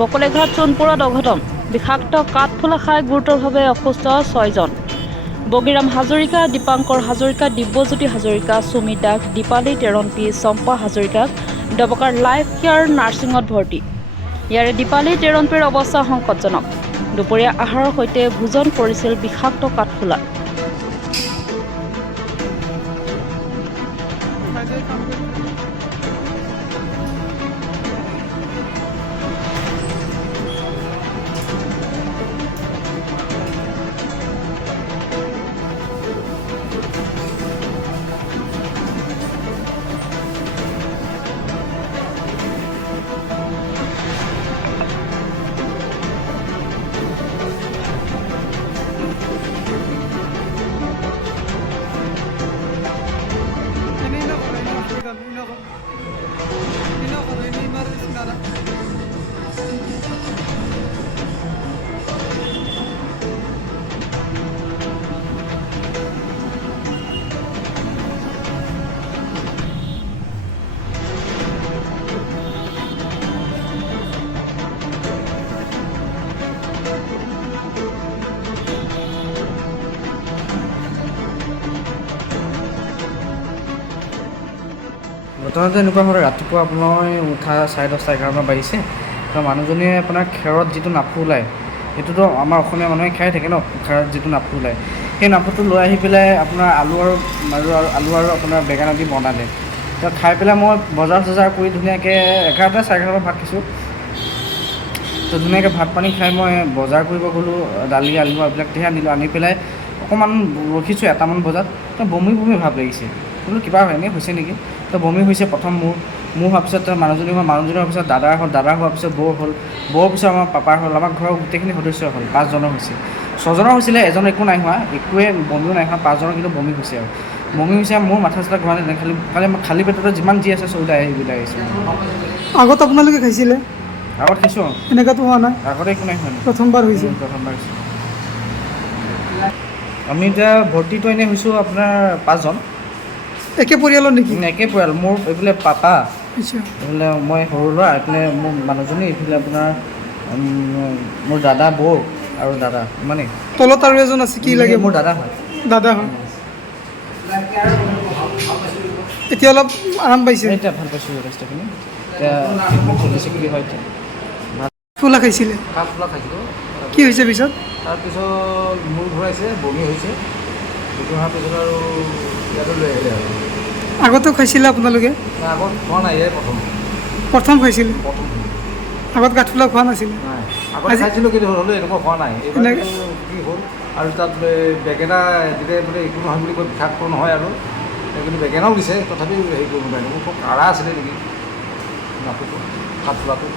বকলেঘাট সোণপুৰত অঘটন বিষাক্ত কাঠফুলা খাই গুৰুতৰভাৱে অসুস্থ 6জন। বগীৰাম হাজৰিকা, দীপাংকৰ হাজৰিকা, দিব্যজ্যোতি হাজৰিকা, সুমি দাস, দীপালী তেৰণপী, চম্পা হাজৰিকাক ডবকাৰ লাইফ কেয়াৰ নাৰ্ছিঙত ভৰ্তি। ইয়াৰে দীপালী তেৰণপীৰ অৱস্থা সংকটজনক। দুপৰীয়া আহাৰৰ সৈতে ভোজন কৰিছিল বিষাক্ত কাঠফুলা। ঘটনাটো এনেকুৱা হ'ল, ৰাতিপুৱা আপোনাৰ উঠা 10:30 11মান বাজিছে। তো মানুহজনীয়ে আপোনাৰ খেৰত যিটো নাফু ওলায়, সেইটোতো আমাৰ অসমীয়া মানুহে খাই থাকে ন, খেৰত যিটো নাফু ওলায়, সেই নাফুটো লৈ আহি পেলাই আপোনাৰ আলু আৰু আপোনাৰ বেঙেনা দি বনালে। তো খাই পেলাই মই বজাৰ কৰি ধুনীয়াকৈ 11টা 11:30 ভাত খাইছোঁ। তো ধুনীয়াকৈ ভাত পানী খাই মই বজাৰ কৰিব গ'লোঁ, দালি আলু এইবিলাক আনিলোঁ। আনি পেলাই অকণমান ৰখিছোঁ 1টামান বজাত। তো বমি ভাৱ লাগিছে, বোলো কিবা এনেই হৈছে নেকি। তো বমি হৈছে প্ৰথম মোৰ হোৱাৰ পিছত মানুহজনী হোৱাৰ পিছত দাদাৰ হোৱাৰ পিছত বৌৰ পিছত আমাৰ পাপাৰ হ'ল, আমাৰ ঘৰৰ গোটেইখিনি সদস্য হ'ল। 5জনৰ হৈছে, 6জনৰ হৈছিলে, এজন একো নাই হোৱা, একোৱে বমিও নাই হোৱা, 5জনৰ কিন্তু বমি হৈছে। আৰু বমি হৈছে, মোৰ মাথা চাথা ঘূৰা নাই, খালী পেটতে যিমান যি আছে চব ওলাই আহিছোঁ। আগত আপোনালোকে খাইছিলে? আগত খাইছোঁ, এনেকুৱাতো হোৱা নাই? আগতে একো নাই হোৱা। প্ৰথমবাৰ হৈছে? প্ৰথমবাৰ হৈছে। আমি এতিয়া ভৰ্তিটো এনেই হৈছোঁ আপোনাৰ 5জন। একে পৰিয়ালৰ নেকি? একে পৰিয়াল। মোৰ এইফালে পাপা, আচ্ছা, এইফালে মই সৰু ল'ৰা, এইফালে মোৰ মানুহজনী, এইফালে আপোনাৰ মোৰ দাদা, বৌ আৰু দাদা, ইমানেই। তলত আৰু এজন আছে, কি লাগে? মোৰ দাদা হয়। দাদা হয়। এতিয়া অলপ আৰাম পাইছে? এতিয়া ভাল পাইছোঁ যথেষ্টখিনি। এতিয়া চলি হয়। এতিয়া ফুলা খাইছিলে? কাঠফুলা খাইছিলোঁ। কি হৈছে পিছত? তাৰপিছত মূৰ ঘূৰাইছে, বমি হৈছে। সেইটো হোৱাৰ পিছত আৰু ইয়াতো লৈ আহিলে আৰু। আগতেও খাইছিলে আপোনালোকে? আগত খোৱা নাই, ইয়াই প্ৰথম খাইছিলে? প্ৰথম আগত কাঠফুলা খোৱা নাছিলে? নাই, আগতে খাইছিলোঁ কিন্তু হ'লেও এনেকুৱা খোৱা নাই। এইবাৰ কি হ'ল, আৰু তাত বেঙেনা দিলে বোলে একো নহয় বুলি কৈ বিষাক্ত নহয়, আৰু কিন্তু বেঙেনাও দিছে, তথাপিও হেৰি কৰিব নোৱাৰিলোঁ। মোৰ খুব কাঢ়া আছিলে নেকি নাফুটো, কাঠফুলাটো।